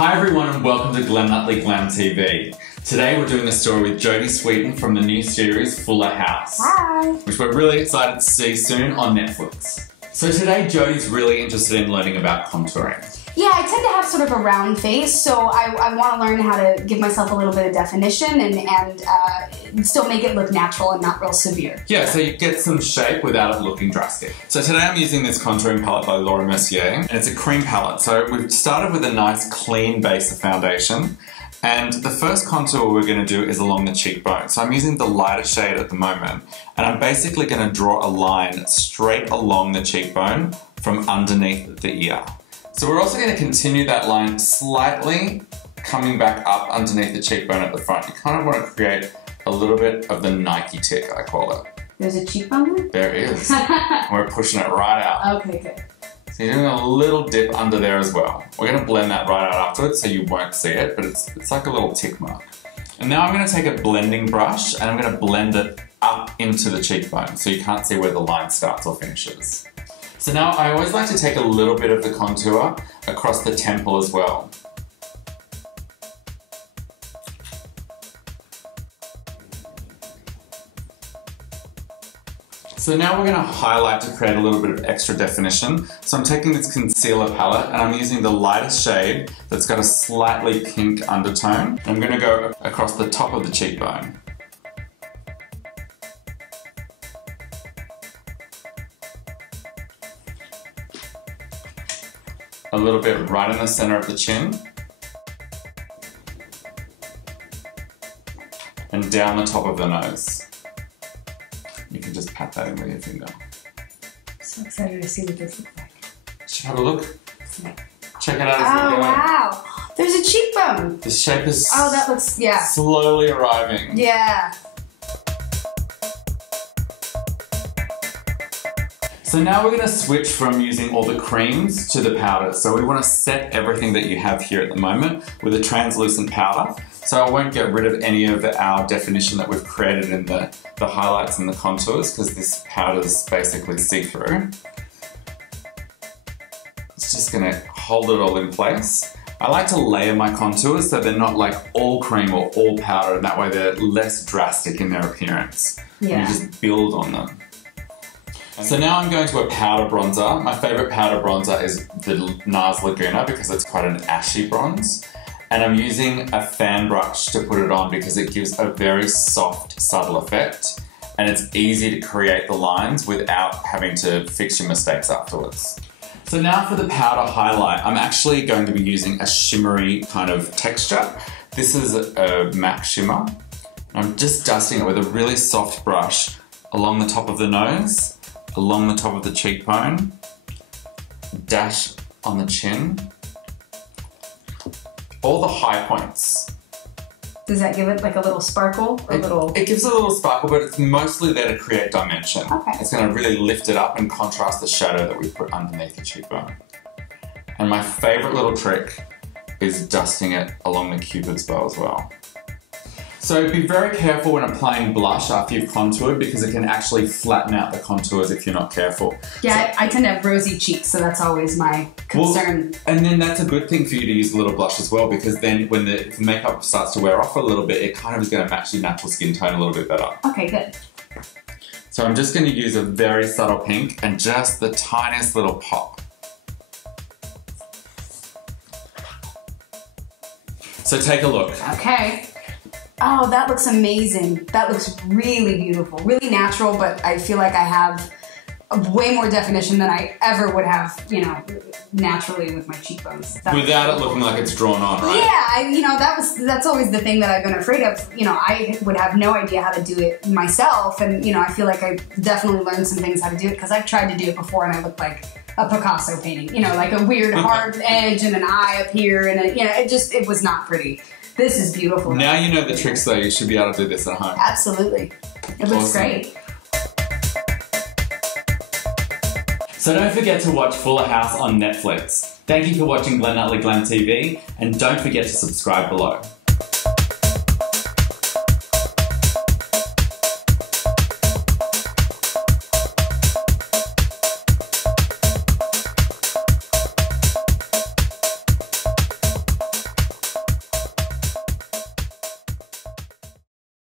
Hi everyone and welcome to Glenn Nutley Glam TV. Today we're doing a story with Jodie Sweetin from the new series Fuller House. Hi! Which we're really excited to see soon on Netflix. So today Jodie's really interested in learning about contouring. Yeah, I tend to have sort of a round face, so I want to learn how to give myself a little bit of definition and still make it look natural and not real severe. Yeah, so you get some shape without it looking drastic. So today I'm using this contouring palette by Laura Mercier, and it's a cream palette. So we've started with a nice clean base of foundation, and the first contour we're going to do is along the cheekbone. So I'm using the lighter shade at the moment, and I'm basically going to draw a line straight along the cheekbone from underneath the ear. So we're also going to continue that line slightly coming back up underneath the cheekbone at the front. You kind of want to create a little bit of the Nike tick, I call it. There's a cheekbone there? There is. We're pushing it right out. Okay, good. So you're doing a little dip under there as well. We're going to blend that right out afterwards so you won't see it, but it's like a little tick mark. And now I'm going to take a blending brush and I'm going to blend it up into the cheekbone so you can't see where the line starts or finishes. So now I always like to take a little bit of the contour across the temple as well. So now we're going to highlight to create a little bit of extra definition. So I'm taking this concealer palette and I'm using the lightest shade that's got a slightly pink undertone. I'm going to go across the top of the cheekbone. A little bit right in the center of the chin. And down the top of the nose. You can just pat that in with your finger. So excited to see what this looks like. Should have a look. Check it out. Oh, wow. There's a cheekbone. The shape is that looks, yeah. slowly arriving. Yeah. So now we're going to switch from using all the creams to the powders. So we want to set everything that you have here at the moment with a translucent powder. So I won't get rid of any of our definition that we've created in the highlights and the contours because this powder is basically see-through. It's just going to hold it all in place. I like to layer my contours so they're not like all cream or all powder, and that way they're less drastic in their appearance. Yeah. And you just build on them. So now I'm going to a powder bronzer. My favourite powder bronzer is the NARS Laguna because it's quite an ashy bronze. And I'm using a fan brush to put it on because it gives a very soft, subtle effect. And it's easy to create the lines without having to fix your mistakes afterwards. So now for the powder highlight, I'm actually going to be using a shimmery kind of texture. This is a matte shimmer. I'm just dusting it with a really soft brush along the top of the nose, along the top of the cheekbone, dash on the chin, all the high points. Does that give it like a little sparkle? It gives it a little sparkle, but it's mostly there to create dimension. Okay. It's going to really lift it up and contrast the shadow that we put underneath the cheekbone. And my favourite little trick is dusting it along the cupid's bow as well. So be very careful when applying blush after you've contoured because it can actually flatten out the contours if you're not careful. Yeah, I tend to have rosy cheeks, so that's always my concern. Well, and then that's a good thing for you to use a little blush as well because then when the makeup starts to wear off a little bit, it kind of is going to match your natural skin tone a little bit better. Okay, good. So I'm just going to use a very subtle pink and just the tiniest little pop. So take a look. Okay. Oh, that looks amazing. That looks really beautiful. Really natural, but I feel like I have way more definition than I ever would have, you know, naturally with my cheekbones. Without it looking like it's drawn on, right? Yeah, that's always the thing that I've been afraid of. You know, I would have no idea how to do it myself, and, you know, I feel like I definitely learned some things how to do it because I've tried to do it before and I look like a Picasso painting. You know, like a weird hard edge and an eye up here, and, it was not pretty. This is beautiful. Now you know the tricks though, you should be able to do this at home. Absolutely. It looks great. So don't forget to watch Fuller House on Netflix. Thank you for watching Glenn Nutley Glam TV and don't forget to subscribe below.